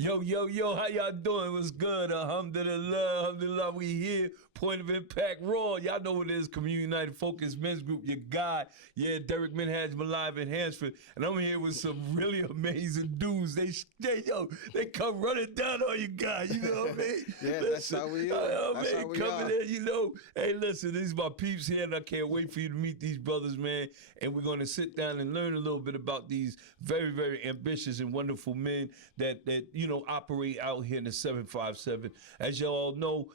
Yo, how y'all doing? What's good? Alhamdulillah, we here. Point of Impact Raw. Y'all know what it is. Community United Focus Men's Group, your guy. Yeah, Derrick Manhaj alive in Hansford. And I'm here with some really amazing dudes. They come running down on you guys. You know what I mean? Yeah, that's how we are. That's how we coming are. in, you know. Hey, listen, these are my peeps here, and I can't wait for you to meet these brothers, man. And we're going to sit down and learn a little bit about these very, very ambitious and wonderful men that operate out here in the 757. As y'all know,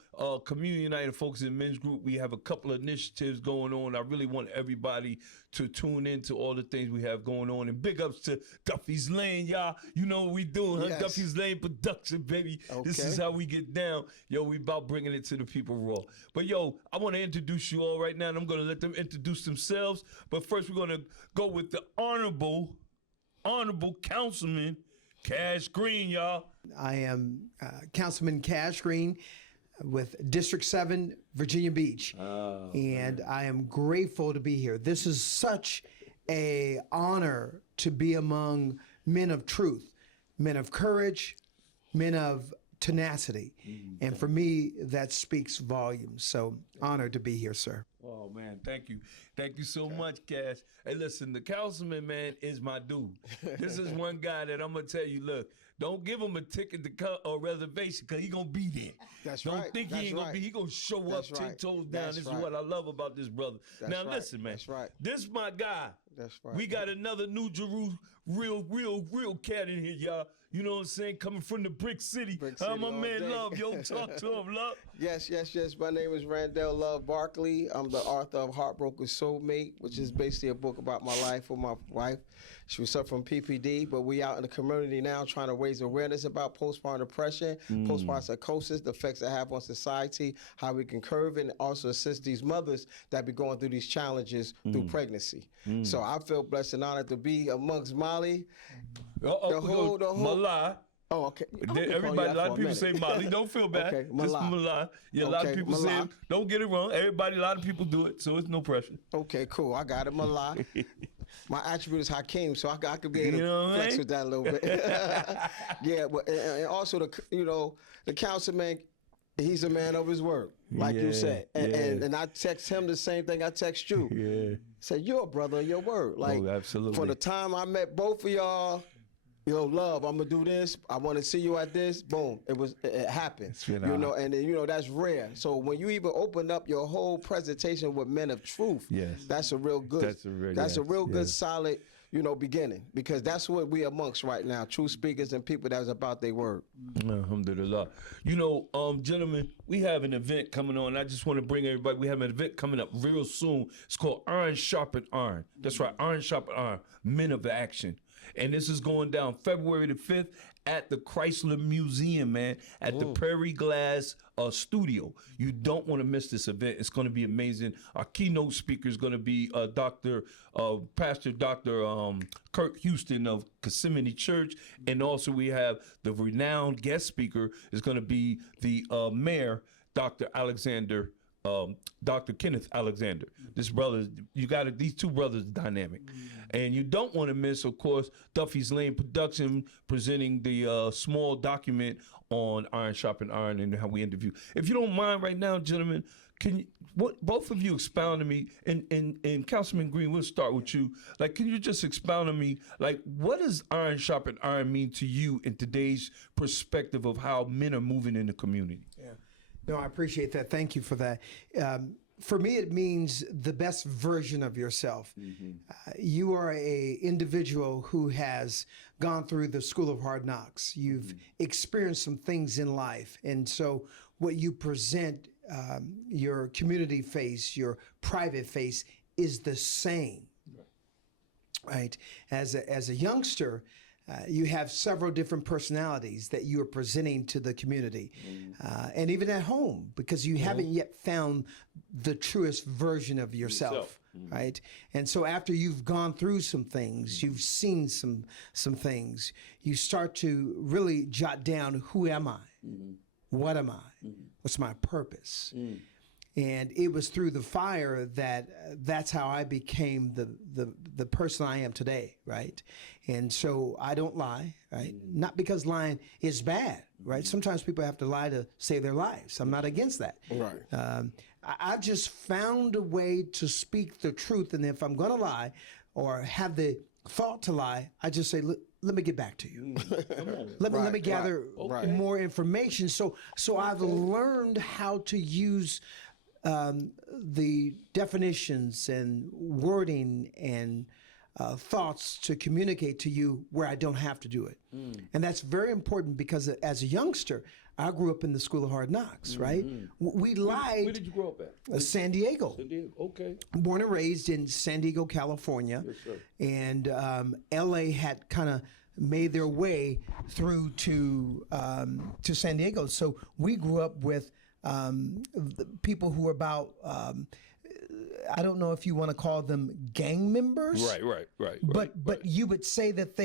Community United Focus and Men's Group, we have a couple of initiatives going on. I really want everybody to tune into all the things we have going on. And big ups to Duffy's Lane, y'all. You know what we doing, huh? Yes. Duffy's Lane Production, baby. Okay. This is how we get down. Yo, we about bringing it to the people raw. But yo, I want to introduce you all right now, and I'm going to let them introduce themselves. But first, we're going to go with the Honorable Councilman Cash Green, y'all. I am Councilman Cash Green with District 7, Virginia Beach. And I am grateful to be here. This is such an honor to be among men of truth, men of courage, men of tenacity. And for me, that speaks volumes. So honored to be here, sir. Oh, man, thank you. Thank you so much, Cash. Hey, listen, the councilman, man, is my dude. This is one guy that I'm going to tell you, look, don't give him a ticket to cut or reservation because he's going to be there. That's don't right. think he That's ain't going right. to be. He's going to show That's up 10 right. toes down. That's This right. is what I love about this brother. That's Now, right. listen, man. That's right. This my guy. That's right. We got another New Jerusalem, real cat in here, y'all. You know what I'm saying? Coming from the Brick City. Brick City My all man, day. Love. Yo, talk to him, Love. Yes. My name is Randell Love Barkley. I'm the author of Heartbroken Soulmate, which is basically a book about my life with my wife. She was suffering from PPD, but we out in the community now trying to raise awareness about postpartum depression, postpartum psychosis, the effects it have on society, how we can curb it, and also assist these mothers that be going through these challenges through pregnancy. So I feel blessed and honored to be amongst Molly. The whole Malai. Oh, okay. Everybody, a lot of people say Molly. Don't feel bad. Okay, Just Malai. Malai. Yeah, a lot of Okay, people say Malai. it. Don't get it wrong. Everybody, a lot of people do it, so it's no pressure. Okay, cool. I got it, Malai. My attribute is Hakeem, so I could be able You know to what I flex mean? with that a little bit. Yeah, but and also the councilman, he's a man of his word, like you Yeah, said. And I text him the same thing I text you. Yeah. Say, you're a brother of your word. Like, absolutely. from the time I met both of y'all, Love, I'm gonna do this. I want to see you at this. Boom, it happened. It's been And that's rare. So when you even open up your whole presentation with men of truth, Yes. that's a real good. That's a real- good solid, beginning, because that's what we amongst right now. True speakers and people that's about their word. Alhamdulillah. Gentlemen, we have an event coming on. I just want to bring everybody. We have an event coming up real soon. It's called Iron Sharpens Iron. That's right, Iron Sharpens Iron, Men of Action. And this is going down February the 5th at the Chrysler Museum, man, at the Prairie Glass Studio. You don't want to miss this event. It's going to be amazing. Our keynote speaker is going to be Pastor Dr. Kirk Houston of Kissimmee Church. And also we have the renowned guest speaker is going to be the mayor, Dr. Kenneth Alexander. This brother, these two brothers dynamic. And you don't want to miss, of course, Duffy's Lane Production presenting the small document on Iron Sharpens Iron and how we interview. If you don't mind right now, gentlemen, both of you expound to me, and Councilman Green, we'll start with you. Like, can you just expound on me, like, what does Iron Sharpens Iron mean to you in today's perspective of how men are moving in the community? Yeah. No, I appreciate that. Thank you for that. For me, it means the best version of yourself. You are a individual who has gone through the school of hard knocks. You've experienced some things in life. And so what you present, your community face, your private face, is the same. Right? As a youngster, you have several different personalities that you are presenting to the community, and even at home, because you haven't yet found the truest version of yourself. Right? And so after you've gone through some things, you've seen some things, you start to really jot down, who am I? What am I? What's my purpose? And it was through the fire that's how I became the person I am today, right? And so I don't lie, right? Not because lying is bad, right? Sometimes people have to lie to save their lives. I'm not against that. Right. I've just found a way to speak the truth, and if I'm going to lie or have the thought to lie, I just say, let me get back to you. Let me gather more information. So I've learned how to use the definitions and wording and thoughts to communicate to you where I don't have to do it. And that's very important because as a youngster, I grew up in the School of Hard Knocks, right? We lied. Where did you grow up at? San Diego. San Diego, okay. Born and raised in San Diego, California. Yes, sir. And LA had kind of made their way through to San Diego. So we grew up with the people who were about, I don't know if you want to call them gang members. Right. But you would say that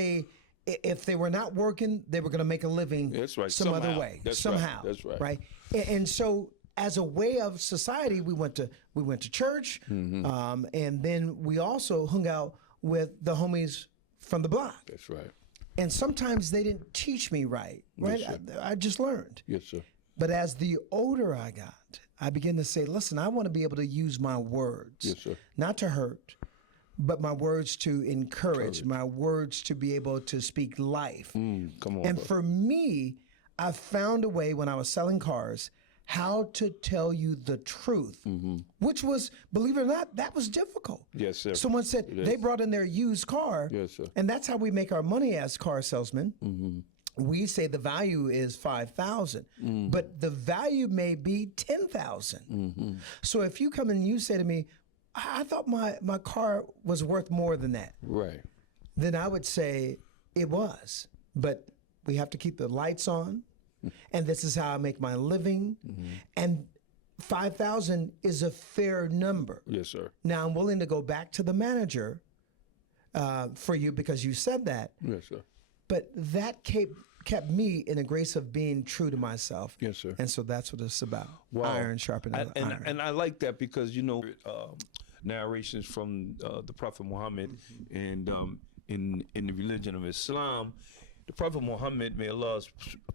if they were not working, they were going to make a living That's right. some Somehow. other way. That's somehow. right. That's right. Right. And so as a way of society, we went to church, and then we also hung out with the homies from the block. That's right. And sometimes they didn't teach me right. Yes, sir. I just learned. Yes, sir. But as the older I got, I began to say, listen, I want to be able to use my words, Yes, sir. not to hurt, but my words to encourage, my words to be able to speak life. Come on. And bro. for me, I found a way when I was selling cars how to tell you the truth, which was, believe it or not, that was difficult. Yes, sir. Someone said they brought in their used car, Yes, sir. and that's how we make our money as car salesmen. We say the value is $5,000, but the value may be $10,000. So if you come and you say to me, I thought my car was worth more than that, Right. then I would say it was. But we have to keep the lights on, and this is how I make my living. And 5,000 is a fair number. Yes, sir. Now I'm willing to go back to the manager for you because you said that. Yes, sir. But that kept me in a grace of being true to myself. Yes, sir. And so that's what it's about. Wow. Iron sharpens iron. And I like that because, narrations from the Prophet Muhammad and in the religion of Islam, the Prophet Muhammad, may Allah's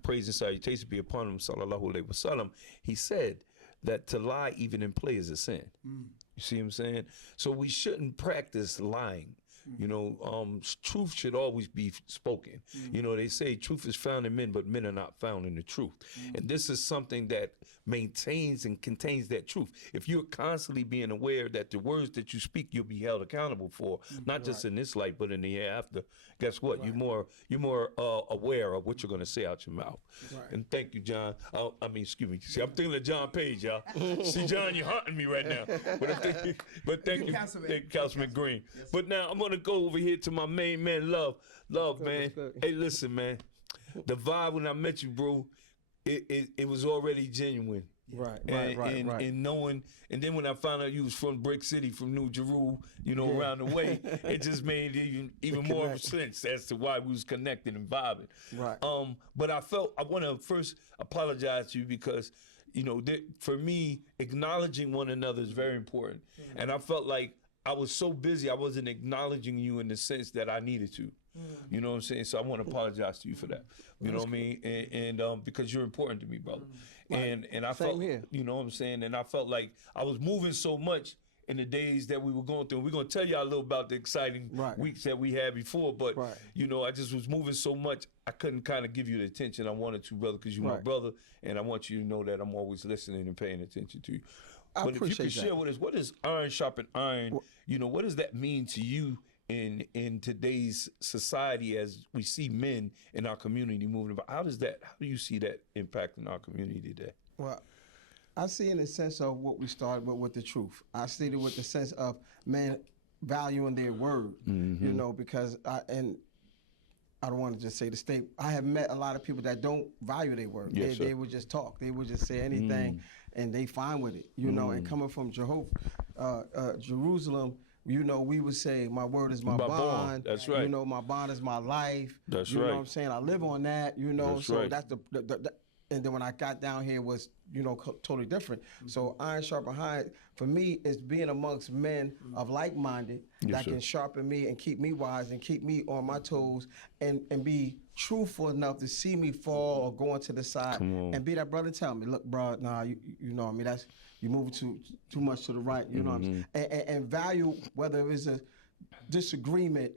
praise and salutation be upon him, sallallahu alaihi wasallam, he said that to lie even in play is a sin. You see what I'm saying? So we shouldn't practice lying. Truth should always be spoken. They say truth is found in men, but men are not found in the truth. And this is something that maintains and contains that truth. If you're constantly being aware that the words that you speak, you'll be held accountable for, not just in this life, but in the hereafter. Guess what? You're more aware of what you're going to say out your mouth. Right. And thank you, John. Excuse me. See, I'm thinking of John Page, y'all. See, John, you're haunting me right now. But thank you, Councilman Green. Yes, but now I'm going to go over here to my main man, Love. Love, man. Hey, listen, man. The vibe when I met you, bro, it was already genuine. Right. And knowing, and then when I found out you was from Brick City, from New Jerusalem, around the way, it just made even more sense as to why we was connecting and vibing. Right. But I want to first apologize to you because, for me, acknowledging one another is very important. And I felt like I was so busy, I wasn't acknowledging you in the sense that I needed to. You know what I'm saying? So I want to apologize to you for that. You know what I mean? And because you're important to me, brother. Right. And I felt, you know what I'm saying? And I felt like I was moving so much in the days that we were going through. And we're going to tell y'all a little about the exciting weeks that we had before. But, I just was moving so much, I couldn't kind of give you the attention I wanted to, brother, because you're my brother. And I want you to know that I'm always listening and paying attention to you. But if you could share with us, what is Iron Sharpens Iron? What does that mean to you in today's society as we see men in our community moving about? How do you see that impacting our community today? Well, I see in the sense of what we started with the truth. I see it with the sense of men valuing their word, because I don't want to just say the state. I have met a lot of people that don't value their word. Yes, they would just talk. They would just say anything, and they fine with it, And coming from Jerusalem, we would say, my word is my bond. That's right. My bond is my life. That's you right. You know what I'm saying? I live on that, That's so right. that's and then when I got down here, it was totally different. So Iron Sharpens Iron for me is being amongst men of like-minded that can sharpen me and keep me wise and keep me on my toes and be truthful enough to see me fall or going to the side and be that brother. Tell me, look, bro, nah, you know what I mean, that's you moving too much to the right. You know what I mean, and value whether it's a disagreement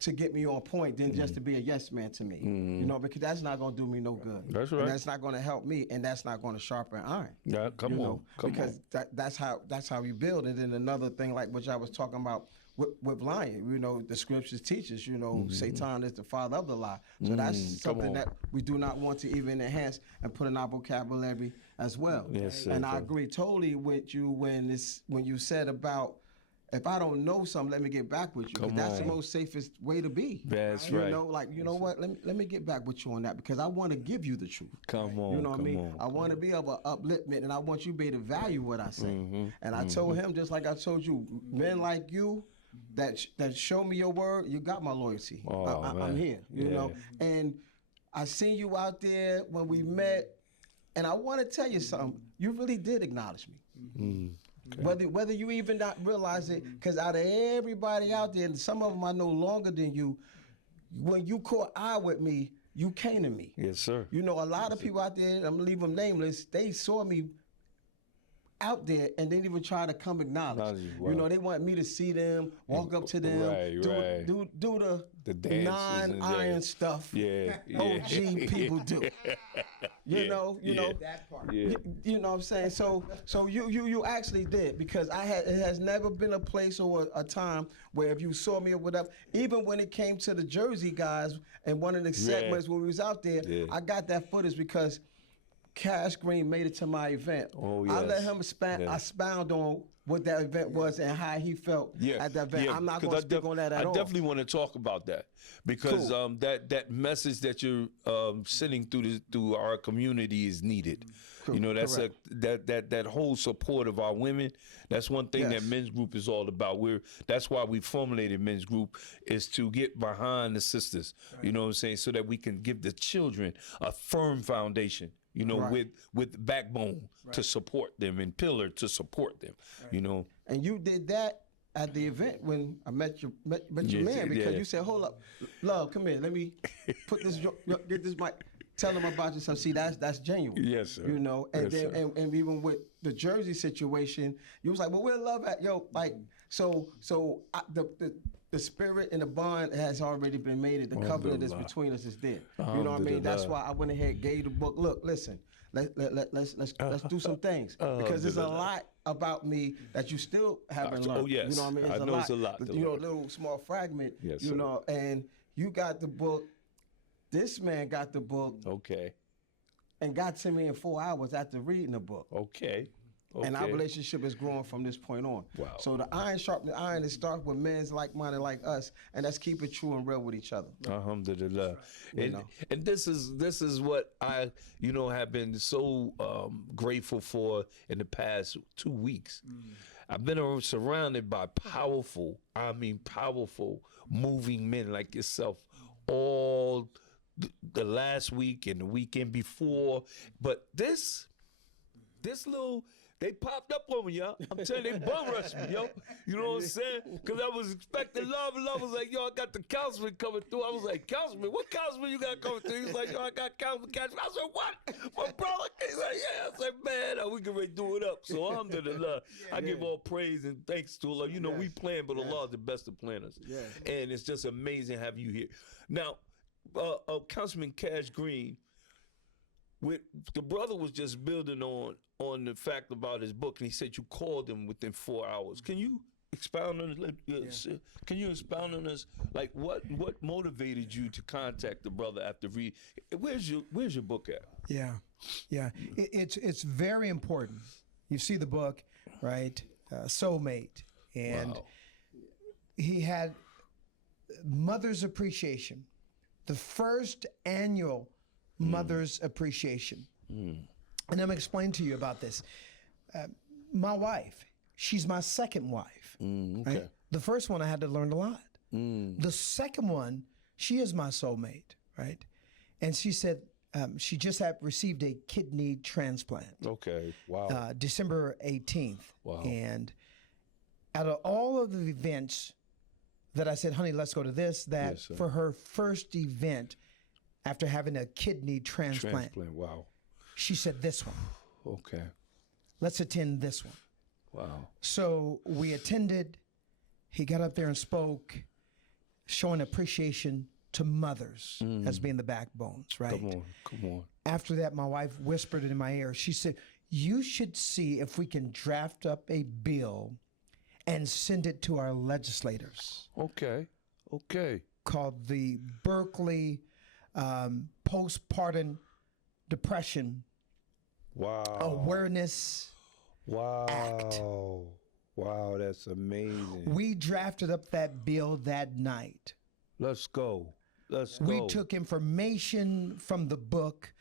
to get me on point than just to be a yes man to me. You know, because that's not gonna do me no good. That's right. And that's not gonna help me, and that's not gonna sharpen iron. Yeah, come on. Because that's how we build. And then another thing, like which I was talking about with lying, the scriptures teach us, Satan is the father of the lie. So that's something that we do not want to even enhance and put in our vocabulary as well. Yes, and I agree totally with you when you said about, if I don't know something, let me get back with you. Because that's the most safest way to be. That's right. What? Let me get back with you on that because I want to give you the truth. Come on. You know what I mean? I want to be of an upliftment, and I want you to be able to value what I say. And I told him, just like I told you, men like you that show me your word, you got my loyalty. I'm here. You know. And I seen you out there when we met, and I want to tell you something. You really did acknowledge me. Okay. Whether you even not realize it, because out of everybody out there, and some of them I know longer than you, when you caught eye with me, you came to me. Yes, sir. A lot of people out there, I'm gonna leave them nameless, they saw me out there and didn't even try to come acknowledge. Wow. They want me to see them, walk up to them, do the non-iron stuff OG people do. You know that part. You know what I'm saying? So you actually did, because it has never been a place or a time where if you saw me or whatever, even when it came to the Jersey guys and one of the segments when we was out there, I got that footage because Cash Green made it to my event. Oh, yes. I let him expound on what that event was and how he felt at that event. I'm not going to speak on that at all. I definitely want to talk about that because that message that you're sending through our community is needed. Cool. That's that whole support of our women. That's one thing that men's group is all about. That's why we formulated men's group, is to get behind the sisters. Right. You know what I'm saying, so that we can give the children a firm foundation. With backbone to support them and pillar to support them. And you did that at the event when I met your man, because you said, "Hold up, love, come here. Let me put this, get this mic. Tell them about yourself." See, that's genuine. Yes, sir. And then and even with the Jersey situation, you was like, "Well, where love at, yo?" Like, the spirit and the bond has already been made. The covenant that's between us is there. You know what I mean? That's why I went ahead, gave the book. Look, listen, let's do some things, because there's a lot about me that you still haven't learned. Oh yes, you know what I mean? I know it's a lot. Little small fragment. Yes, sir. And you got the book. This man got the book. Okay. And got to me in 4 hours after reading the book. Okay. And our relationship is growing from this point on. Wow. So the iron sharpens iron, it starts with men's like-minded like us, and let's keep it true and real with each other. Alhamdulillah. And this is what I, have been so grateful for in the past 2 weeks. I've been surrounded by powerful, moving men like yourself all the last week and the weekend before. But this little... They popped up on me, y'all. I'm telling you, they bum rushed me, yo. You know what I'm saying? Because I was expecting love, and love was like, yo, I got the councilman coming through. I was like, councilman? What councilman you got coming through? He was like, yo, I got Councilman Cash Green. I was like, what? My brother? He's like, yeah. I was like, man, we can ready to do it up. So alhamdulillah, I give all praise and thanks to Allah. We plan, but Allah is the best of planners. Yeah. And it's just amazing having you here. Now, Councilman Cash Green, the brother was just building on the fact about his book, and he said you called him within 4 hours. Can you expound on this? Can you expound on this? Like, what motivated you to contact the brother after reading? Where's your book at? Yeah. It's very important. You see the book, right? Soulmate, and he had Mother's Appreciation, the first annual Mother's Appreciation. And I'm going to explain to you about this. My wife, she's my second wife. Okay. Right? The first one, I had to learn a lot. The second one, she is my soulmate, right? And she said, she just had received a kidney transplant. Okay. Wow. December 18th. Wow. And out of all of the events that I said, honey, let's go to this, that Yes, sir. for her first event after having a kidney transplant, Wow. she said this one. Okay. Let's attend this one. Wow. So we attended. He got up there and spoke, showing appreciation to mothers as being the backbones, right? Come on. After that, my wife whispered in my ear. She said, you should see if we can draft up a bill and send it to our legislators. Okay. Called the Berkeley Postpartum Depression Wow. Awareness Act. Wow, that's amazing. We drafted up that bill that night. Let's go. We took information from the book.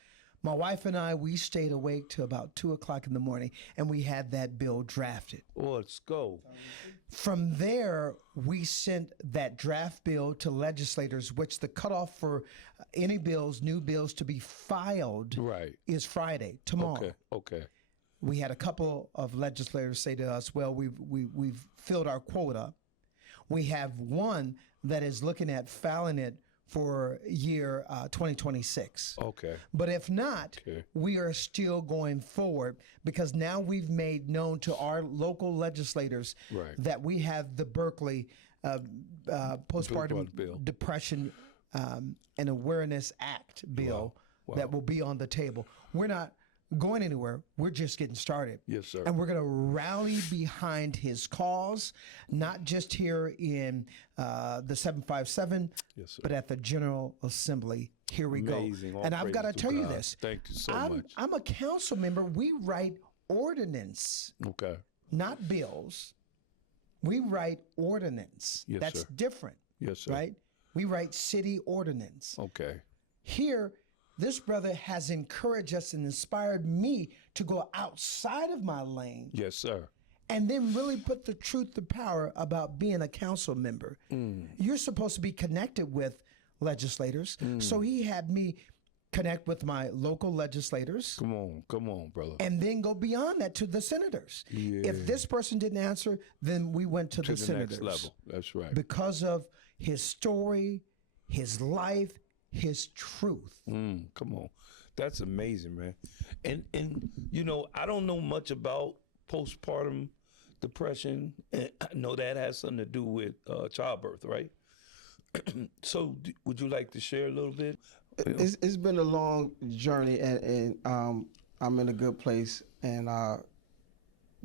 My wife and I, we stayed awake till about 2 o'clock in the morning, and we had that bill drafted. Let's go. From there, we sent that draft bill to legislators, which the cutoff for any bills, new bills to be filed is Friday, tomorrow. Okay. We had a couple of legislators say to us, well, we've filled our quota. We have one that is looking at filing it for year 2026. Okay. But if not, we are still going forward because now we've made known to our local legislators that we have the Berkeley Postpartum Depression and Awareness Act bill that will be on the table. We're not going anywhere. We're just getting started. Yes, sir. And we're going to rally behind his cause, not just here in the 757, but at the General Assembly. Here we go. And I've got to tell you this. Thank you so much. I'm a council member. We write ordinance, not bills. We write ordinance. Yes, That's sir. different. Yes, sir. Right? We write city ordinance. Okay. Here, this brother has encouraged us and inspired me to go outside of my lane. Yes, sir. And then really put the truth to power about being a council member. You're supposed to be connected with legislators. So he had me connect with my local legislators. Come on, brother. And then go beyond that to the senators. If this person didn't answer, then we went to the senators. Next level. That's right. Because of his story, his life, his truth. Come on. That's amazing, man. And you know, I don't know much about postpartum depression. And I know that has something to do with childbirth, right? So would you like to share a little bit? It's been a long journey, and I'm in a good place. And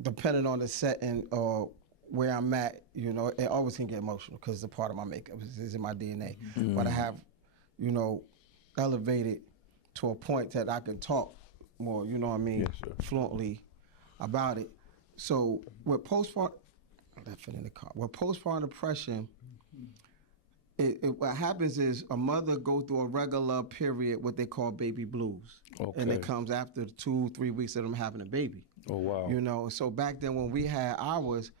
depending on the setting or where I'm at, you know, it always can get emotional because it's a part of my makeup. It's in my DNA. But I have, you know, elevated to a point that I can talk more, you know what I mean, fluently about it. So with postpartum, with postpartum depression, what happens is a mother go through a regular period, what they call baby blues. And it comes after 2-3 weeks of them having a baby. Oh, wow. You know, so back then when we had ours,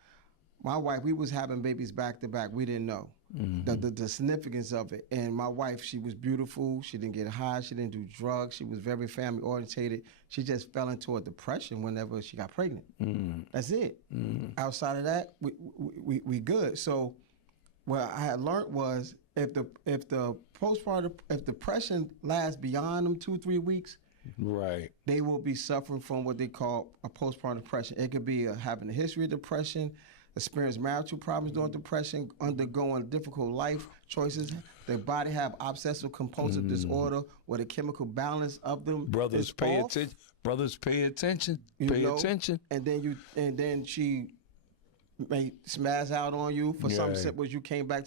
my wife, we was having babies back to back. We didn't know the significance of it. And my wife, she was beautiful. She didn't get high. She didn't do drugs. She was very family orientated. She just fell into a depression whenever she got pregnant. That's it. Outside of that, we good. So what I had learned was if the postpartum, if depression lasts beyond them 2-3 weeks, they will be suffering from what they call a postpartum depression. It could be having a history of depression, experience marital problems during depression, undergoing difficult life choices. Their body have obsessive compulsive disorder where the chemical balance of them Brothers, is pay off. attention. Brothers, pay attention. Pay attention. And then she may smash out on you for something simple as you came back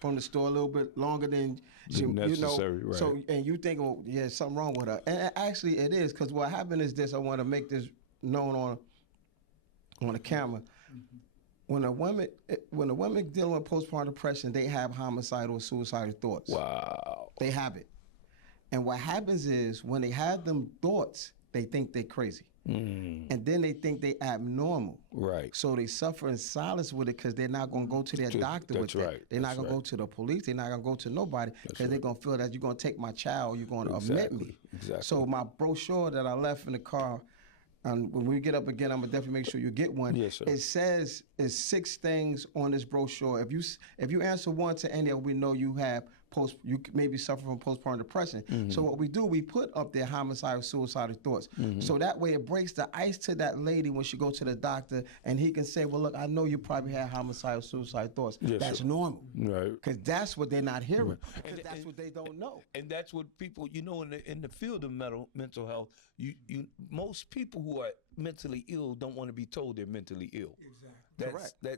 from the store a little bit longer than she, necessary, you know. So and you think, oh, yeah, something wrong with her. And actually it is, because what happened is this. I want to make this known on the camera. When a woman dealing with postpartum depression, they have homicidal or suicidal thoughts. Wow. They have it. And what happens is when they have them thoughts, they think they're crazy. And then they think they abnormal. Right. So they suffer in silence with it because they're not going to go to their doctor with it. They're not going to go to the police. They're not going to go to nobody because they're going to feel that you're going to take my child, you're going to omit me. Exactly. So my brochure that I left in the car, and when we get up again, I'm gonna definitely make sure you get one. Yes, sir. It says it's 6 things on this brochure. If you answer one to any of them, we know you have you maybe suffer from postpartum depression. So what we do, we put up their homicidal, suicidal thoughts. So that way it breaks the ice to that lady when she goes to the doctor, and he can say, well, look, I know you probably had homicidal, suicidal thoughts. Yes, that's sir. normal. Right. Because that's what they're not hearing. Because that's what they don't know. And that's what people, in the field of mental health, most people who are mentally ill don't want to be told they're mentally ill. Exactly.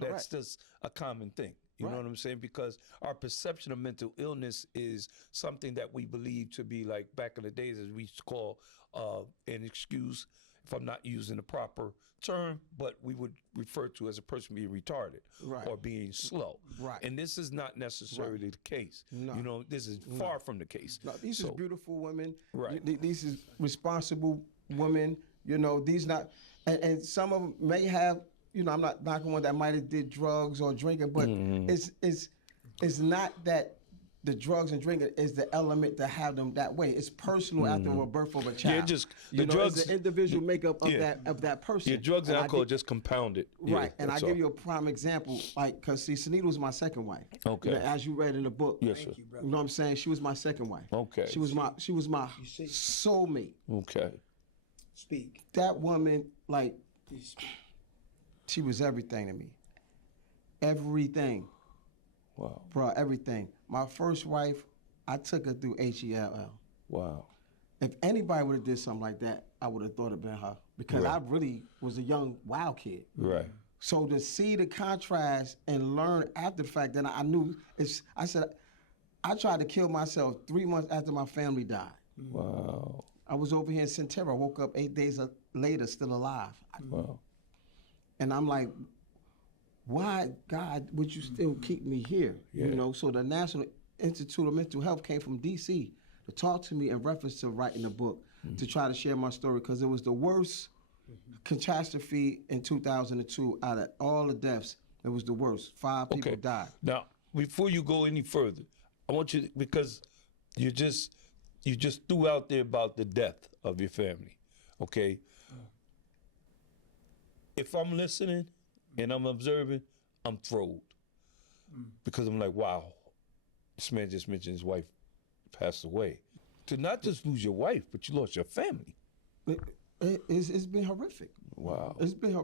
That's just a common thing. You know what I'm saying? Because our perception of mental illness is something that we believe to be, like back in the days, as we used to call an excuse, if I'm not using the proper term, but we would refer to as a person being retarded or being slow. Right. And this is not necessarily the case. No. This is far from the case. No, these is beautiful women. Right. These is responsible women. These not, and some of them may have, I'm not knocking one that might have did drugs or drinking, but it's not that the drugs and drinking is the element to have them that way. It's personal after a birth of a child. Yeah, just the drugs, it's the individual makeup of that person. Yeah, drugs and alcohol just compound it. Right, and I give you a prime example, like, because see, Sunita was my second wife. Okay. As you read in the book. Yes, sir. You know what I'm saying? She was my second wife. Okay. She was my soulmate. Okay. Speak. That woman, like, she was everything to me. Everything. Wow. Bro, everything. My first wife, I took her through HELL. Wow. If anybody would have did something like that, I would have thought it'd been her. Because I really was a young, wild kid. Right. So to see the contrast and learn after the fact that I knew, I said, I tried to kill myself 3 months after my family died. Wow. I was over here in Centera. I woke up 8 days later, still alive. Wow. And I'm like, why, God, would you still keep me here? Yeah. So the National Institute of Mental Health came from D.C. to talk to me in reference to writing a book, to try to share my story, because it was the worst catastrophe in 2002 out of all the deaths. It was the worst. 5 people died. Now, before you go any further, I want you, because you just threw out there about the death of your family, okay? If I'm listening and I'm observing, I'm thrilled. Because I'm like, wow, this man just mentioned his wife passed away. To not just lose your wife, but you lost your family. It's been horrific. Wow. It's been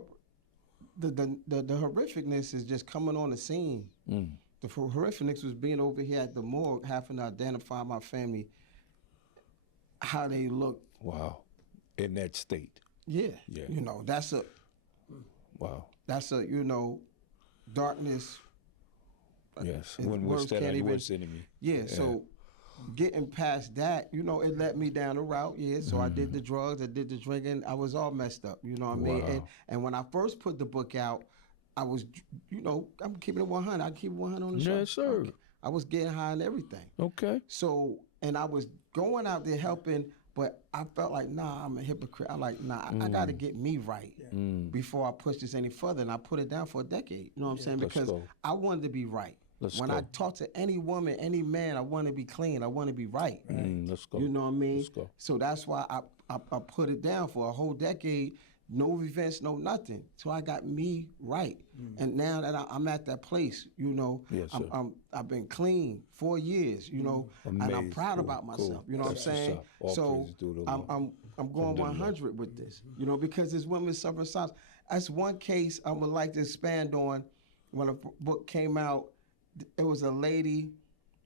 the horrificness is just coming on the scene. The horrificness was being over here at the morgue, having to identify my family, how they look. Wow. In that state. Yeah. That's a. Wow. That's a, darkness. Yes. When we're standing on your worst enemy. Yeah. So getting past that, it led me down the route. Yeah. So I did the drugs, I did the drinking. I was all messed up. You know what I mean? And when I first put the book out, I was, I'm keeping it 100. I keep it 100 on the show. Yes, sir. I was getting high and everything. Okay. So, and I was going out there helping, but I felt like, nah, I'm a hypocrite. I'm like, nah, I got to get me right before I push this any further. And I put it down for a decade. You know what I'm saying? Because I wanted to be right. When I talk to any woman, any man, I want to be clean. I want to be right. Let's go. You know what I mean? Let's go. So that's why I put it down for a whole decade. No events, no nothing. So I got me right. And now that I'm at that place, yes, I've been clean 4 years, and I'm proud about myself. You know what I'm saying? So I'm going 100 with this, because there's women suffering silence. That's one case I would like to expand on. When a book came out, it was a lady,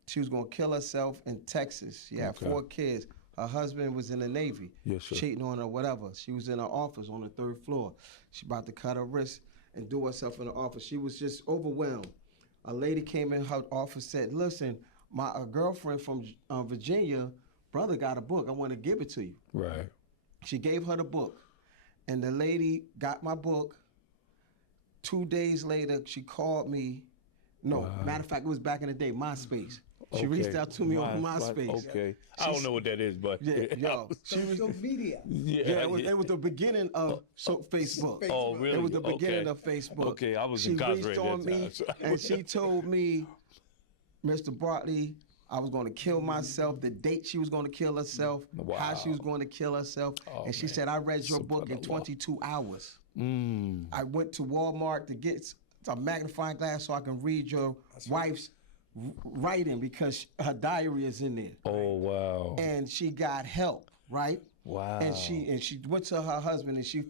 she was going to kill herself in Texas. She had 4 kids. Her husband was in the Navy, cheating on her, whatever. She was in her office on the 3rd floor. She about to cut her wrist and do herself in the office. She was just overwhelmed. A lady came in her office, said, listen, my girlfriend from Virginia, brother got a book. I want to give it to you. Right. She gave her the book. And the lady got my book. 2 days later, she called me. No, matter of fact, it was back in the day, MySpace. She reached out to me on MySpace. Okay. I don't know what that is, but Yeah, yo, Social media. yeah, it was the beginning of Facebook. Oh, really? It was the beginning of Facebook. Okay, I was She incarcerated reached on that me time, so- and she told me, Mr. Bartley, I was going to kill myself, the date she was going to kill herself, how she was going to kill herself. And she said, I read your book in 22 hours. I went to Walmart to get a magnifying glass so I can read your wife's writing because her diary is in there. Oh, wow. And she got help, right? Wow. And she went to her husband and she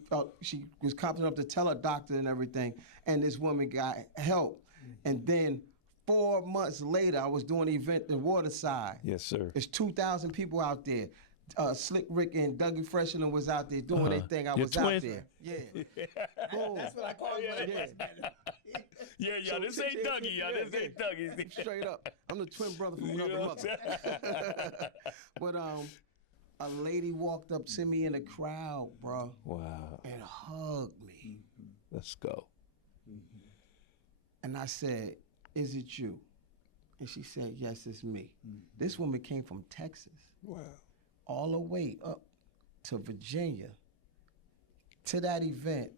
was confident enough to tell her doctor and everything. And this woman got help. And then 4 months later, I was doing an event in Waterside. Yes, sir. There's 2,000 people out there. Slick Rick and Dougie Freshener was out there doing their thing. I Your was twin? out there. Yeah. Boom. That's what I call it. Yeah, y'all. This ain't Dougie, y'all. This ain't Dougie. Straight up. I'm the twin brother from You another know what I'm mother. But a lady walked up to me in the crowd, bro, Wow. and hugged me. Let's go. And I said, is it you? And she said, yes, it's me. This woman came from Texas. Wow. All the way up to Virginia to that event,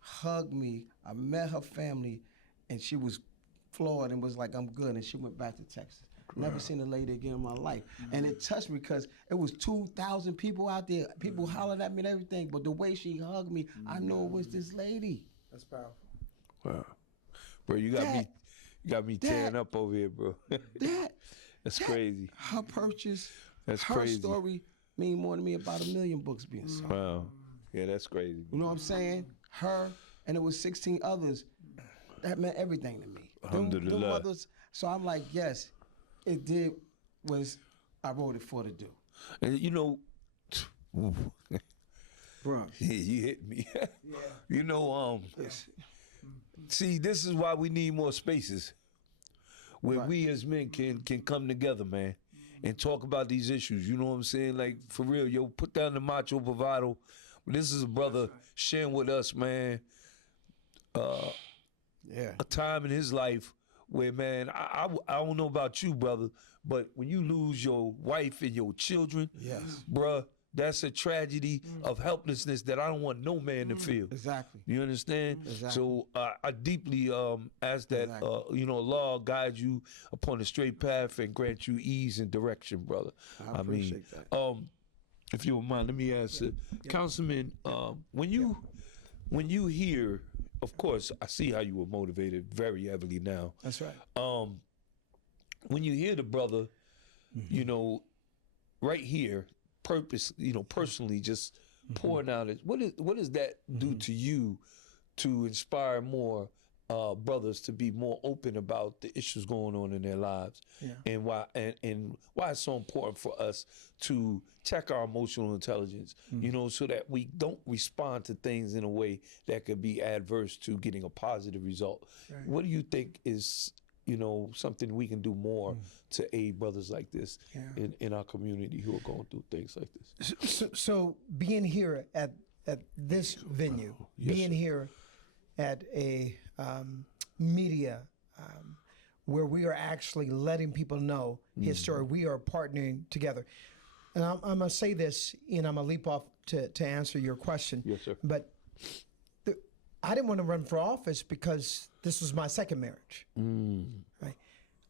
hugged me. I met her family, and she was floored and was like, I'm good. And she went back to Texas. Never seen a lady again in my life. And it touched me because it was 2,000 people out there. People hollered at me and everything, but the way she hugged me, I know it was this lady. That's powerful. Wow. Bro, you got me tearing up over here, bro. That's crazy. Her purchase, That's her crazy. story mean more to me about 1 million books being sold. Wow. Yeah, that's crazy. You know what I'm saying? Her, and it was 16 others. That meant everything to me. Them Alhamdulillah. others. So I'm like, yes, it did was I wrote it for to do. And you know, Bro. yeah, you hit me. You know, see, this is why we need more spaces where we as men can come together, man, and talk about these issues. You know what I'm saying? Like, for real, yo, put down the macho bravado. This is a brother sharing with us, man, Yeah. a time in his life where, man, I don't know about you, brother, but when you lose your wife and your children, Yes. bruh, that's a tragedy of helplessness that I don't want no man to feel. Exactly. You understand? Exactly. So I deeply ask that, Exactly. you know, Allah guide you upon the straight path and grant you ease and direction, brother. I appreciate that. If you don't mind, let me ask you, Councilman, when you hear, of course, I see how you were motivated very heavily now. That's right. When you hear the brother, you know, right here, personally, just pouring out it. What does that do to you to inspire more brothers to be more open about the issues going on in their lives, and why it's so important for us to check our emotional intelligence, you know, so that we don't respond to things in a way that could be adverse to getting a positive result. Right. What do you think is, you know, something we can do more to aid brothers like this in our community who are going through things like this? So being here at this venue, being here at a media where we are actually letting people know his story, we are partnering together. And I'm going to say this, and I'm going to leap off to answer your question. Yes, sir. But I didn't want to run for office because this was my second marriage. Right?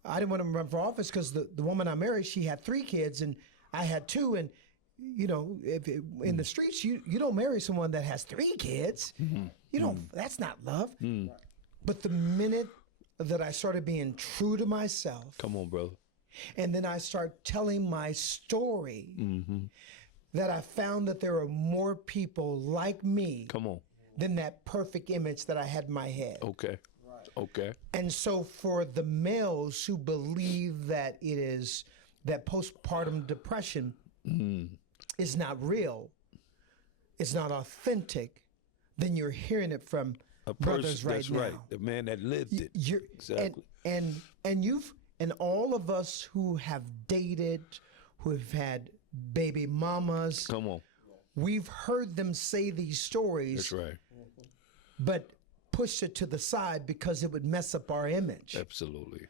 I didn't want to run for office because the woman I married, she had 3 kids and I had 2. And, you know, in the streets, you don't marry someone that has 3 kids. You don't, that's not love. But the minute that I started being true to myself. Come on, brother. And then I start telling my story, that I found that there are more people like me. Come on. Than that perfect image that I had in my head. Okay. Okay. And so for the males who believe that it is that postpartum depression is not real, it's not authentic, then you're hearing it from brothers right that's now. right. The man that lived it. Exactly. And all of us who have dated, who have had baby mamas, Come on. we've heard them say these stories. That's right. But pushed it to the side because it would mess up our image. Absolutely.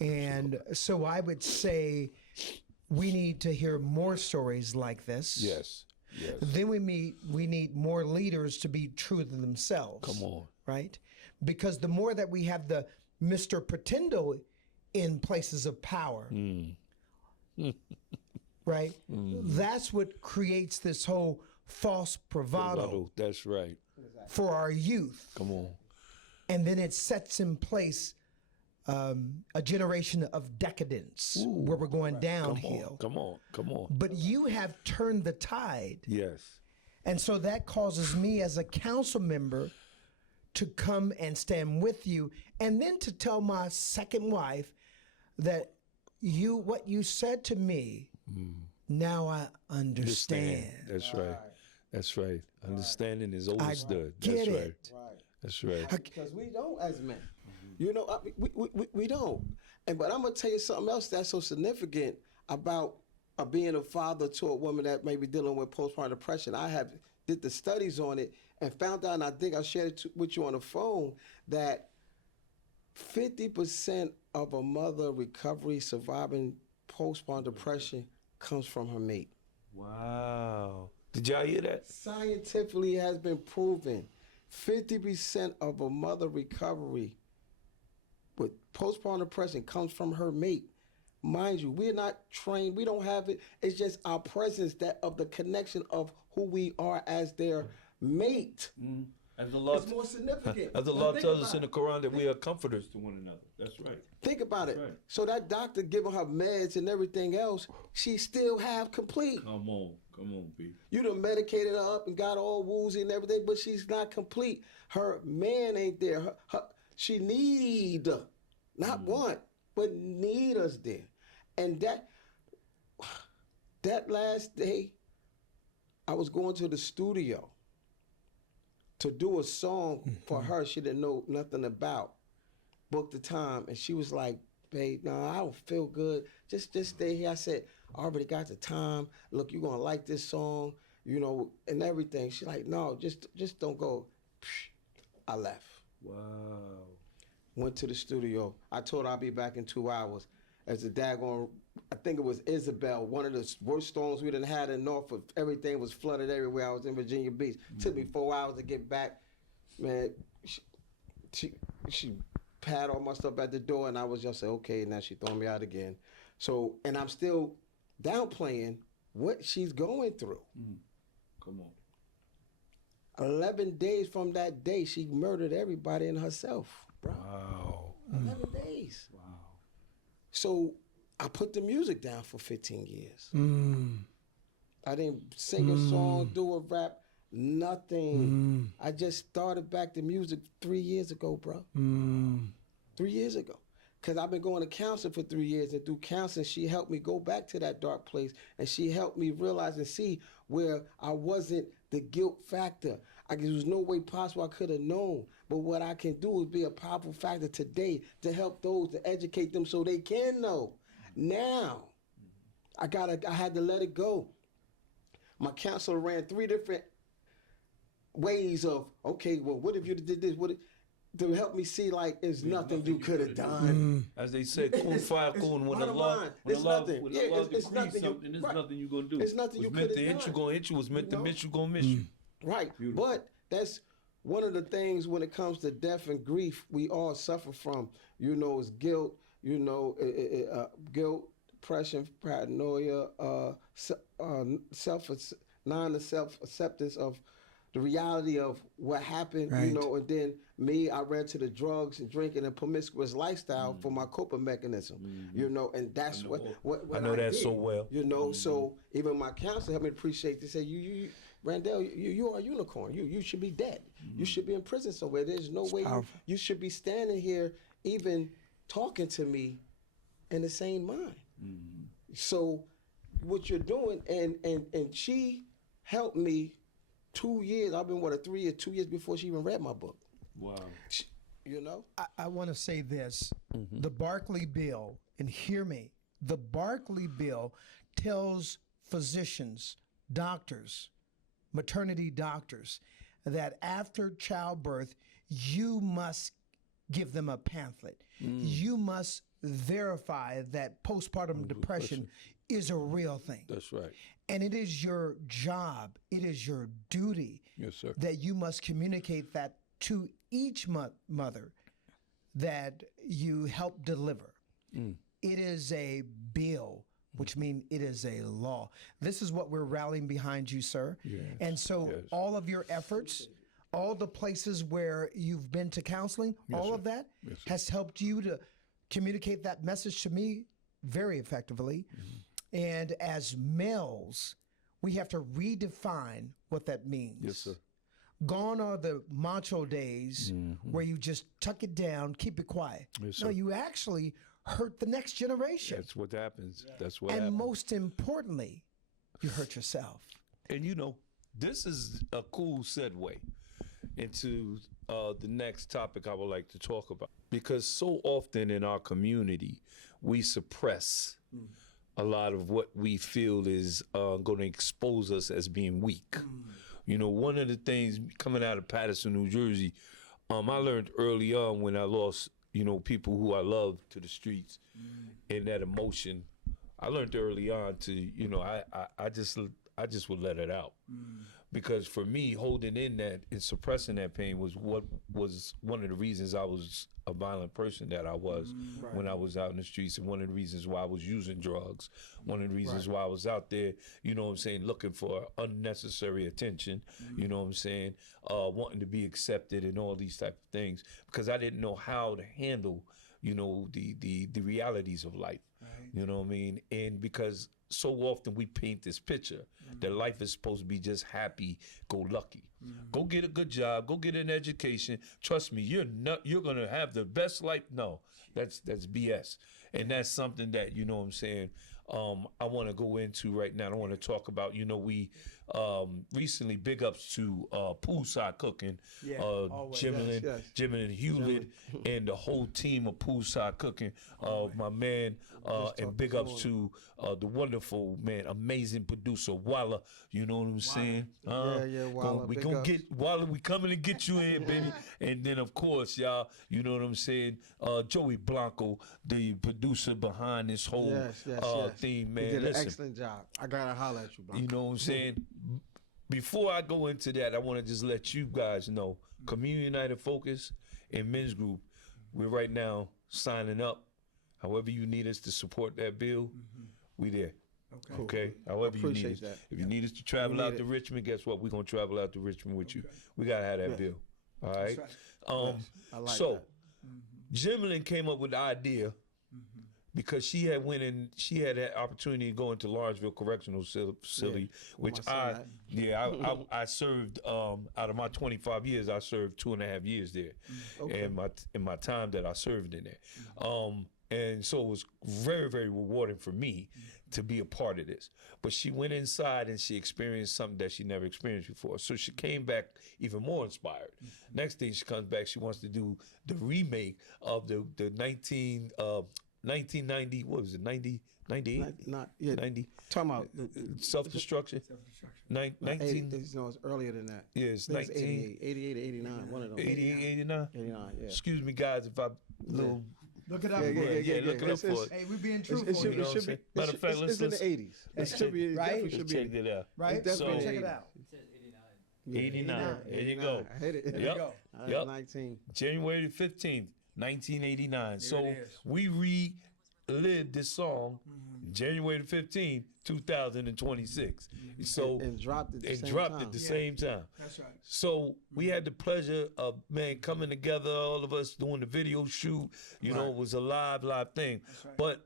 And so I would say we need to hear more stories like this. Yes. Yes. Then we need more leaders to be true to themselves. Come on. Right? Because the more that we have the Mr. Pretendo in places of power, right? That's what creates this whole false bravado That's right. for our youth. Come on. And then it sets in place a generation of decadence where we're going downhill. Come on. But you have turned the tide. Yes. And so that causes me as a council member to come and stand with you, and then to tell my second wife that what you said to me, now I understand. That's right. That's right. Understanding is understood. Get That's it. right. That's right. Because we don't as men. You know, we don't. But I'm going to tell you something else that's so significant about being a father to a woman that may be dealing with postpartum depression. I did the studies on it and found out, and I think I shared it with you on the phone, that 50% of a mother recovery surviving postpartum depression comes from her mate. Wow. Did y'all hear that? Scientifically has been proven 50% of a mother recovery with postpartum depression comes from her mate. Mind you, we're not trained, we don't have it. It's just our presence of the connection of who we are as their mate. As the law, it's more significant. As the law tells us in the Quran that we are comforters to one another. That's right. Think about it. Right. So that doctor giving her meds and everything else, she still have complete. Come on, B. You done medicated her up and got all woozy and everything, but she's not complete. Her man ain't there. She need, not want, but need us there. And that last day, I was going to the studio to do a song for her she didn't know nothing about. Booked the time, and she was like, babe, no, I don't feel good. Just stay here. I said, I already got the time. Look, you're going to like this song, you know, and everything. She's like, no, just don't go. I left. Wow. Went to the studio. I told her I'll be back in 2 hours. As the daggone, I think it was Isabel, one of the worst storms we done had in Norfolk. Everything was flooded everywhere. I was in Virginia Beach. Took me 4 hours to get back. Man, she pat all my stuff at the door, and I was just like, okay, now she throwing me out again. So, and I'm still downplaying what she's going through. Come on. 11 days from that day, she murdered everybody and herself, bro. Wow. 11 days. Wow. So I put the music down for 15 years. I didn't sing a song, do a rap, nothing. I just started back the music 3 years ago, bro. 3 years ago. Because I've been going to counseling for 3 years, and through counseling, she helped me go back to that dark place, and she helped me realize and see where I wasn't the guilt factor. There was no way possible I could have known. But what I can do is be a powerful factor today to help those, to educate them so they can know. Now, I had to let it go. My counselor ran 3 different ways of, okay, well, what if you did this? To help me see, like, there's nothing you could have done. As they say, kun fayakun, when the law it's nothing something, there's nothing you're going to do. It's nothing you could have done. Was meant to hit you, going to hit you. Was meant to miss you, going to miss you. Right. Beautiful. But that's one of the things when it comes to death and grief we all suffer from. You know, is guilt, you know, guilt, depression, paranoia, self-acceptance of the reality of what happened, Right. you know, and then me, I ran to the drugs and drinking and promiscuous lifestyle for my coping mechanism, you know, and that's what I know that did, so well. You know, so even my counselor helped me appreciate. They say, Randell, you are a unicorn. You should be dead. You should be in prison somewhere. There's no way you should be standing here even talking to me in the same mind. So what you're doing, and she helped me 2 years. I've been, 3 years, 2 years before she even read my book. Wow. You know? I want to say this. The Barkley Bill, and hear me, the Barkley Bill tells physicians, doctors, maternity doctors, that after childbirth, you must give them a pamphlet. You must verify that postpartum depression is a real thing. That's right. And it is your job, it is your duty Yes, sir. that you must communicate that to each mother that you help deliver. It is a bill, which means it is a law. This is what we're rallying behind you, sir. And so all of your efforts, all the places where you've been to counseling, all of that has helped you to communicate that message to me very effectively. And as males, we have to redefine what that means. Yes, sir. Gone are the macho days where you just tuck it down, keep it quiet. Yes, No, sir. you actually hurt the next generation. That's what happens. That's what And happens. most importantly, you hurt yourself. And you know, this is a cool segue into the next topic I would like to talk about. Because so often in our community, we suppress a lot of what we feel is going to expose us as being weak. You know, one of the things coming out of Paterson, New Jersey, I learned early on when I lost, you know, people who I loved to the streets and that emotion. I learned early on to, you know, I just would let it out. Because for me, holding in that and suppressing that pain was what was one of the reasons I was a violent person that I was when I was out in the streets, and one of the reasons why I was using drugs, one of the reasons why I was out there, you know what I'm saying, looking for unnecessary attention, you know what I'm saying, wanting to be accepted and all these type of things, because I didn't know how to handle, you know, the realities of life, you know what I mean, and because so often we paint this picture that life is supposed to be just happy, go lucky. Go get a good job, go get an education. Trust me, you're gonna have the best life. No, that's BS. And that's something that, you know what I'm saying, I wanna go into right now. I wanna talk about, you know, we recently big ups to poolside cooking, Jim and Hewlett and the whole team of poolside cooking, my man, and big ups to the wonderful man, amazing producer Walla, you know what I'm saying? Walla, We big gonna ups. get Walla, we coming to get you in, baby. And then of course, y'all, you know what I'm saying, Joey Blanco, the producer behind this whole theme, man. He did an Listen, excellent job. I gotta holler at you, Blanco. you know what I'm saying? Before I go into that, I want to just let you guys know, Community United Focus and Men's Group, we're right now signing up. However you need us to support that bill, we there. Okay. However you need us. Appreciate that. If you need us to travel out to Richmond, guess what? We're gonna travel out to Richmond with you. We gotta have that bill. All right. I like So that. Jimlyn came up with the idea because she had that opportunity to go into Lawrenceville Correctional Facility, which my son I served out of my 25 years, I served 2.5 years there, in my time that I served in there. And so it was very, very rewarding for me to be a part of this. But she went inside and she experienced something that she never experienced before. So she came back even more inspired. Next thing she comes back, she wants to do the remake of the 1990, what was it, 90, 98? 90. Talking about Self-destruction? 19, no, it's earlier than that. yeah, it's I think 19. 88 or 89, one of those. 88, 89? 89, yeah. Excuse me, guys, if I little... Look it up. Yeah, for us. Yeah, look it up for us. Hey, we're being It truthful. should, You know it what should I'm be. saying? Matter of fact, It's in the 80s. It should be. It Right? definitely should Let's be. check it out. Right? It's definitely So check in it the out. 89. There you go. I hit it. There you Yep. go. Yep. 19. January 15th, 1989. So it is. we relived this song January 15th, 2026. So And dropped it it dropped at the same time. That's right. So we had the pleasure of, man, coming together, all of us doing the video shoot. You know, it was a live thing. right. But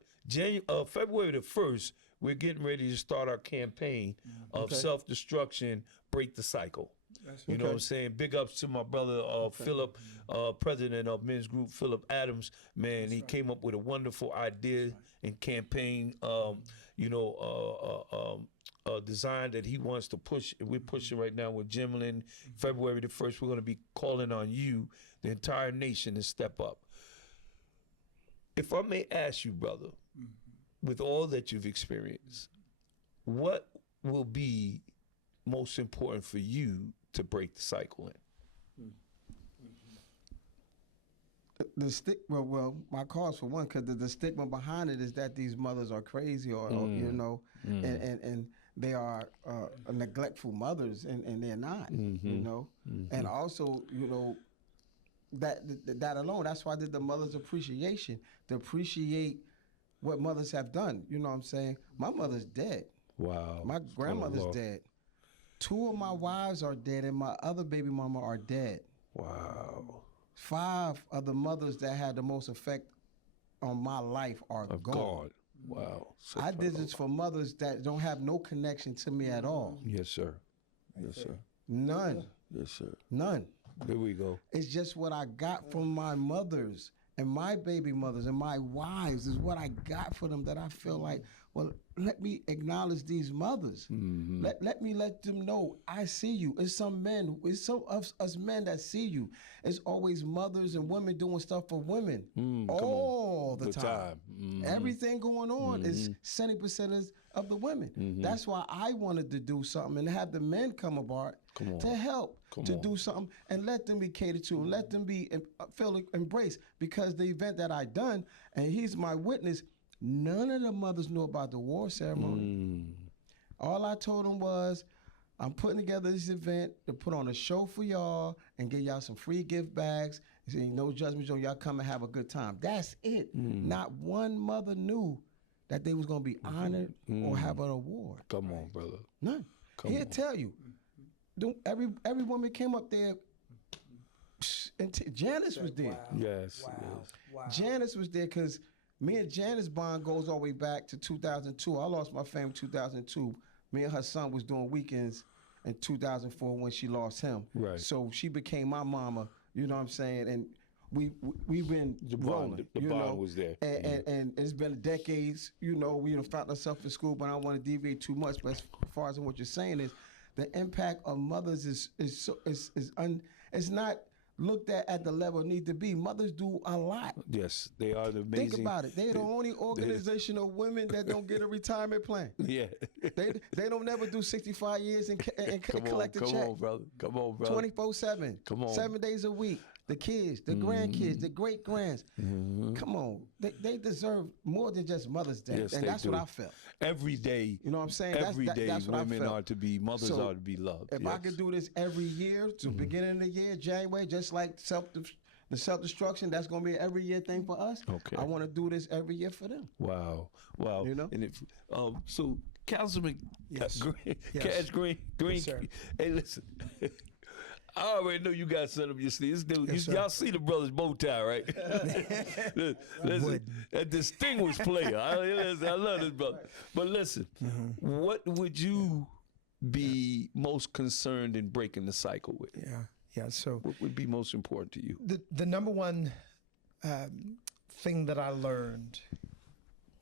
February the 1st, we're getting ready to start our campaign of self-destruction, break the cycle. You know what I'm saying? Big ups to my brother Philip, president of Men's Group, Philip Adams. Man, he came up with a wonderful idea and campaign, design that he wants to push. We're pushing right now with Jimlyn. February the 1st, we're going to be calling on you, the entire nation, to step up. If I may ask you, brother, with all that you've experienced, what will be most important for you to break the cycle in? the stick. Well, my cause for one, because the stigma behind it is that these mothers are crazy, or you know, and they are neglectful mothers, and they're not, you know, and also, you know, that alone. That's why I did the Mother's Appreciation, to appreciate what mothers have done. You know what I'm saying? My mother's dead. Wow. My grandmother's dead. 2 of my wives are dead, and my other baby mama are dead. Wow. 5 of the mothers that had the most effect on my life are gone. Wow. I did this for mothers that don't have no connection to me at all. Yes, sir. Yes, sir. None. Yes, sir. None. There we go. It's just what I got from my mothers and my baby mothers and my wives is what I got for them, that I feel like, well, let me acknowledge these mothers. Let me let them know I see you. It's some men, it's some of us men that see you. It's always mothers and women doing stuff for women all the time. Everything going on is 70% of the women. That's why I wanted to do something and have the men come aboard to help do something and let them be catered to and let them be feel embraced. Because the event that I done, and he's my witness, none of the mothers knew about the war ceremony. All I told them was, I'm putting together this event to put on a show for y'all and give y'all some free gift bags. No judgment zone, y'all come and have a good time. That's it. Not one mother knew that they was gonna be honored or have an award. Come on, brother. None. He'll tell you. Every woman came up there, and Janice was there. Yes. Janice was there because me and Janice bond goes all the way back to 2002. I lost my family in 2002. Me and her son was doing weekends in 2004 when she lost him. Right. So she became my mama, you know what I'm saying? And we've been rolling. The bond was there. And it's been decades, you know, we found ourselves in school, but I don't want to deviate too much. But as far as what you're saying is, the impact of mothers is not looked at the level it need to be. Mothers do a lot. Yes, they are the amazing. Think about it. They're the only organization of women that don't get a retirement plan. Yeah. They don't never do 65 years and collect a check. Come on, brother. 24/7. Come on. 7 days a week. The kids, the grandkids, the great-grands. Come on. They deserve more than just Mother's Day. Yes, and that's do. what I felt. Every day. You know what I'm saying? Every day that's what women I felt. are to be, mothers are to be loved. If I could do this every year, to beginning of the year, January, just like the self-destruction, that's going to be an every year thing for us. Okay. I want to do this every year for them. Wow. You know? And so Councilman Green, Yes. Cash Green, Yes, sir. hey, listen. I already know you guys set up your sleeves. Yes, Y'all see the brother's bow tie, right? Listen, a distinguished player. I love this brother. But listen, what would you be most concerned in breaking the cycle with? Yeah. So What would be most important to you? the number one thing that I learned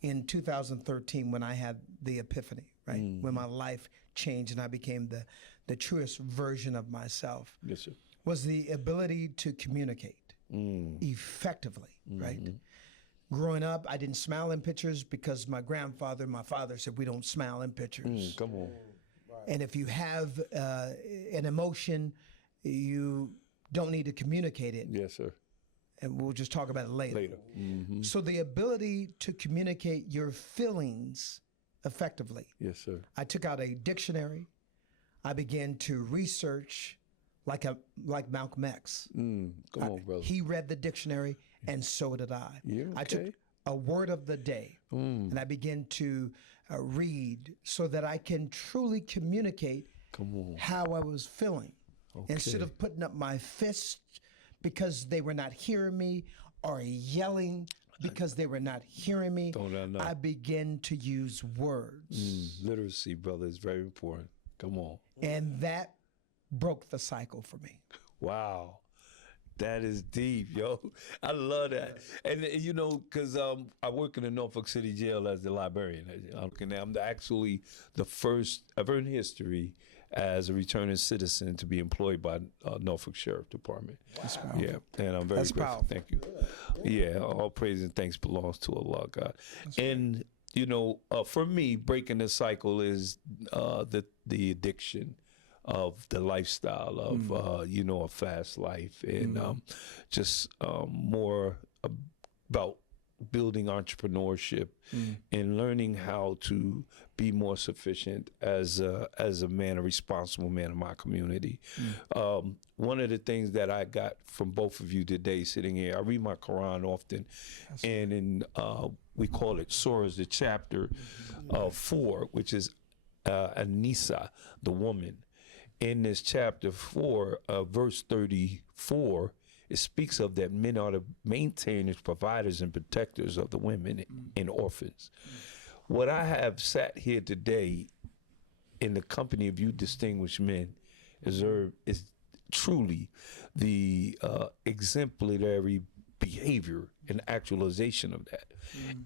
in 2013 when I had the epiphany, right? When my life changed and I became the truest version of myself. Yes, sir. Was the ability to communicate effectively, right? Growing up, I didn't smile in pictures because my father said, we don't smile in pictures. Come on. And if you have an emotion, you don't need to communicate it. Yes, sir. And we'll just talk about it later. So the ability to communicate your feelings effectively. Yes, sir. I took out a dictionary. I began to research like Malcolm X. Come on, brother. He read the dictionary, and so did I. Yeah, I took okay. a word of the day, and I began to read so that I can truly communicate how I was feeling. Instead of putting up my fist because they were not hearing me or yelling because they were not hearing me, I began to use words. Literacy, brother, is very important. Come on. And that broke the cycle for me. Wow. That is deep, yo. I love that. And you know, because I work in the Norfolk City Jail as the librarian. I'm actually the first ever in history as a returning citizen to be employed by Norfolk Sheriff Department. That's powerful. Yeah, and I'm very grateful. Powerful. Thank you. Yeah, all praise and thanks belongs to Allah, God. And you know, for me, breaking the cycle is the addiction of the lifestyle of you know, a fast life, and just more about building entrepreneurship and learning how to be more sufficient as a man, a responsible man in my community. One of the things that I got from both of you today, sitting here, I read my Quran often, and in we call it Surahs, the chapter 4, which is Anisa, the woman. In this chapter 4, verse 34, it speaks of that men are the maintainers, providers, and protectors of the women and orphans. What I have sat here today in the company of you distinguished men is truly the exemplary behavior and actualization of that.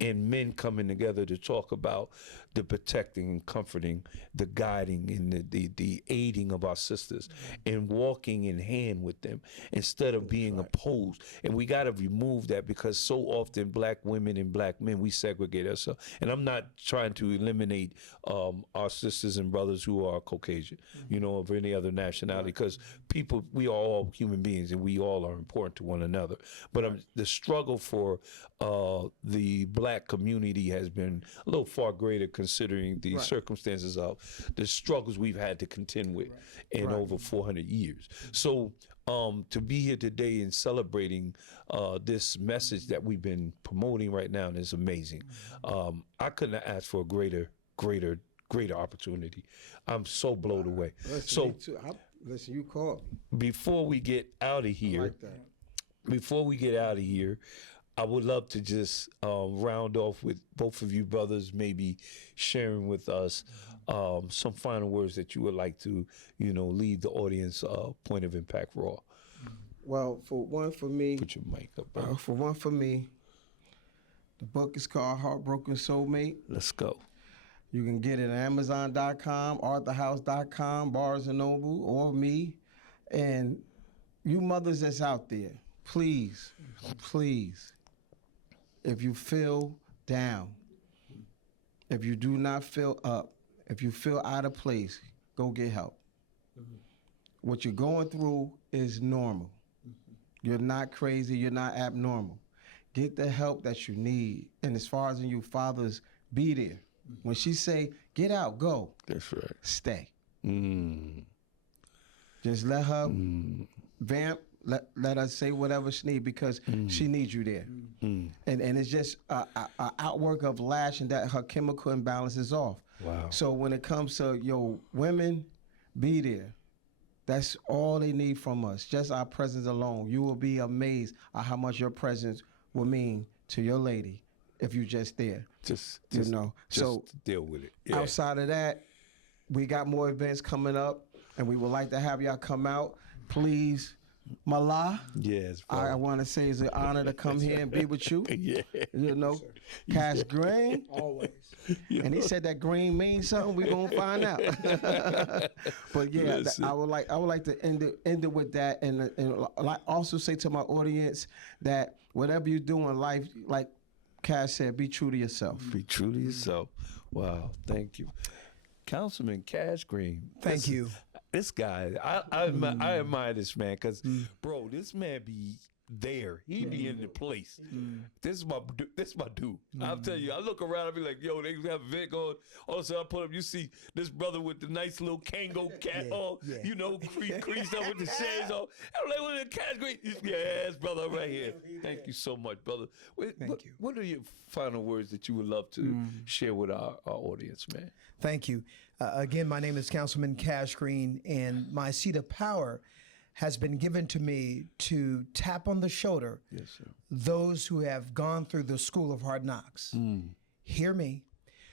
And men coming together to talk about the protecting and comforting, the guiding and the aiding of our sisters, and walking in hand with them instead of being opposed. And we got to remove that, because so often black women and black men, we segregate ourselves. And I'm not trying to eliminate our sisters and brothers who are Caucasian, you know, of any other nationality, because people, we are all human beings and we all are important to one another. But the struggle for the black community has been a little far greater, considering the circumstances of the struggles we've had to contend with in over 400 years. So to be here today and celebrating this message that we've been promoting right now is amazing. I couldn't have asked for a greater opportunity. I'm so blown away. Listen, listen, you called. Before we get out of here, I would love to just round off with both of you brothers maybe sharing with us some final words that you would like to, you know, leave the audience Point of Impact Raw. Well, for me, Put your mic up, bro. for me, the book is called Heartbroken Soulmate. Let's go. You can get it at Amazon.com, ArthurHouse.com, Barnes & Noble, or me. And you mothers that's out there, please, if you feel down, if you do not feel up, if you feel out of place, go get help. What you're going through is normal. You're not crazy, you're not abnormal. Get the help that you need. And as far as you fathers, be there. When she say, get out, go. That's right. Stay. Just let her vamp, let her say whatever she need, because she needs you there. And it's just a outwork of lashing that her chemical imbalance is off. Wow. So when it comes to your women, be there. That's all they need from us, just our presence alone. You will be amazed at how much your presence will mean to your lady if you just there. Just so deal with it. Yeah. Outside of that, we got more events coming up, and we would like to have y'all come out. Please, Mala. Yes, I want to say it's an honor to come here and be with you. Yeah. You know, Cash Green. Always. And he said that green means something. We're gonna find out. But yeah, I would like to end it with that, and also say to my audience that whatever you do in life, like Cash said, be true to yourself. Be true to yourself. Wow, thank you. Councilman Cash Green. Thank you. This guy, I admire this man, because, bro, this man be there. He be in the place. This is my dude. I'll tell you, I look around, I be like, yo, they have a vid going. All of a sudden, I pull up, you see this brother with the nice little Kango cat on, you know, creased up with the shades on. I'm like, what is Cash Green? Yes, brother, right here. Thank you so much, brother. Thank you. What are your final words that you would love to share with our audience, man? Thank you. Again, my name is Councilman Cash Green, and my seat of power has been given to me to tap on the shoulder those who have gone through the school of hard knocks. Hear me,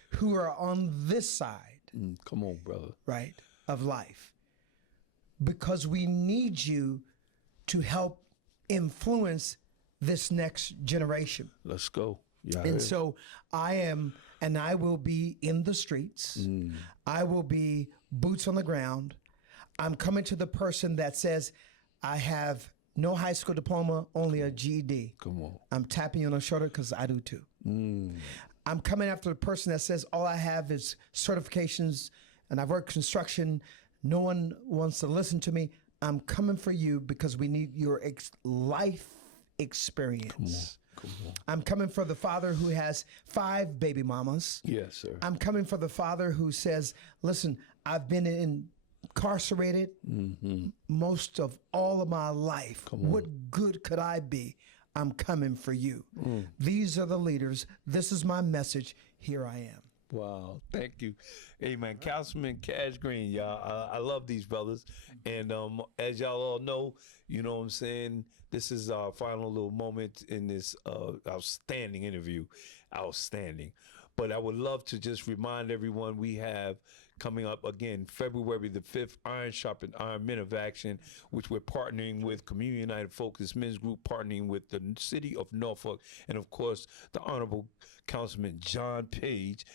who are on this side. Come on, brother. Right, of life. Because we need you to help influence this next generation. Let's go. Yeah. And so I am, and I will be in the streets. I will be boots on the ground. I'm coming to the person that says, I have no high school diploma, only a GED. Come on. I'm tapping you on the shoulder because I do too. I'm coming after the person that says, all I have is certifications, and I've worked construction No one wants to listen to me. I'm coming for you because we need your life experience. Come on. I'm coming for the father who has 5 baby mamas. Yes, sir. I'm coming for the father who says, listen, I've been incarcerated most of all of my life. What good could I be? I'm coming for you. These are the leaders. This is my message. Here I am. Wow, thank you. Hey, man, Councilman Cash Green, y'all. I love these brothers. And as y'all all know, you know what I'm saying, this is our final little moment in this outstanding interview. Outstanding. But I would love to just remind everyone we have coming up again, February the 5th, Iron Sharpens Iron Men of Action, which we're partnering with Community United Focus Men's Group, partnering with the city of Norfolk, and of course, the Honorable Councilman John Page,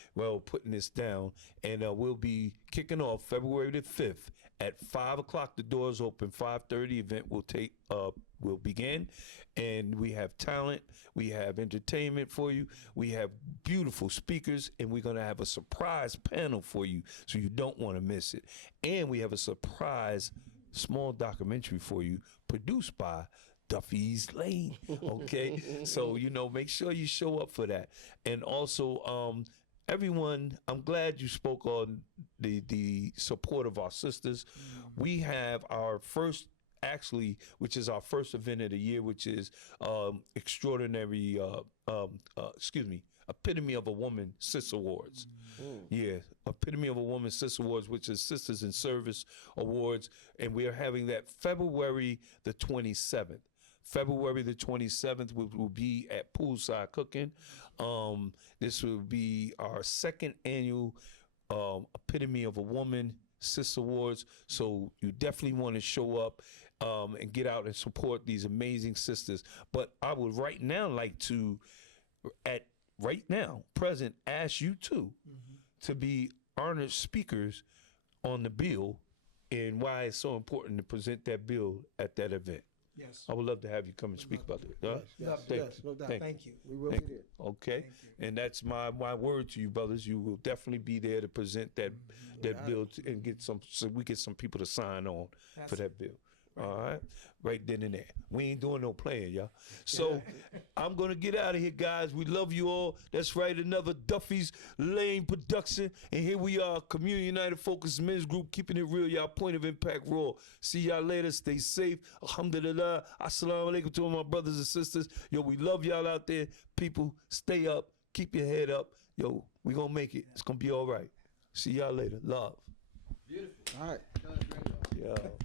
putting this down. And we'll be kicking off February the 5th at 5 o'clock. The doors open, 5:30. Event will begin. And we have talent, we have entertainment for you, we have beautiful speakers, and we're going to have a surprise panel for you, so you don't want to miss it. And we have a surprise small documentary for you produced by Duffy's Lane. Okay, so make sure you show up for that. And also, everyone, I'm glad you spoke on the support of our sisters. We have our first, which is our first event of the year, which is extraordinary, Epitome of a Woman Sis Awards. Yeah, Epitome of a Woman Sis Awards, which is Sisters in Service Awards, and we are having that February the 27th. February the 27th will be at Poolside Cooking. This will be our second annual Epitome of a Woman Sis Awards, so you definitely want to show up and get out and support these amazing sisters. But I would right now like to, present, ask you two to be honored speakers on the bill and why it's so important to present that bill at that event. Yes. I would love to have you come and speak about it. Yes, no doubt. Thank you. We will be there. Okay, and that's my word to you, brothers. You will definitely be there to present that bill and so we get some people to sign on for that bill. All right, right then and there. We ain't doing no playing, y'all. So I'm gonna get out of here, guys. We love you all. That's right, another Duffy's Lane production, and here we are, Community United Focus Men's Group, keeping it real, y'all. Point of Impact Raw. See y'all later. Stay safe. Alhamdulillah. Assalamu alaikum to all my brothers and sisters. Yo, we love y'all out there. People, stay up. Keep your head up. Yo, we gonna make it. It's gonna be all right. See y'all later. Love. Beautiful. All right. Yeah.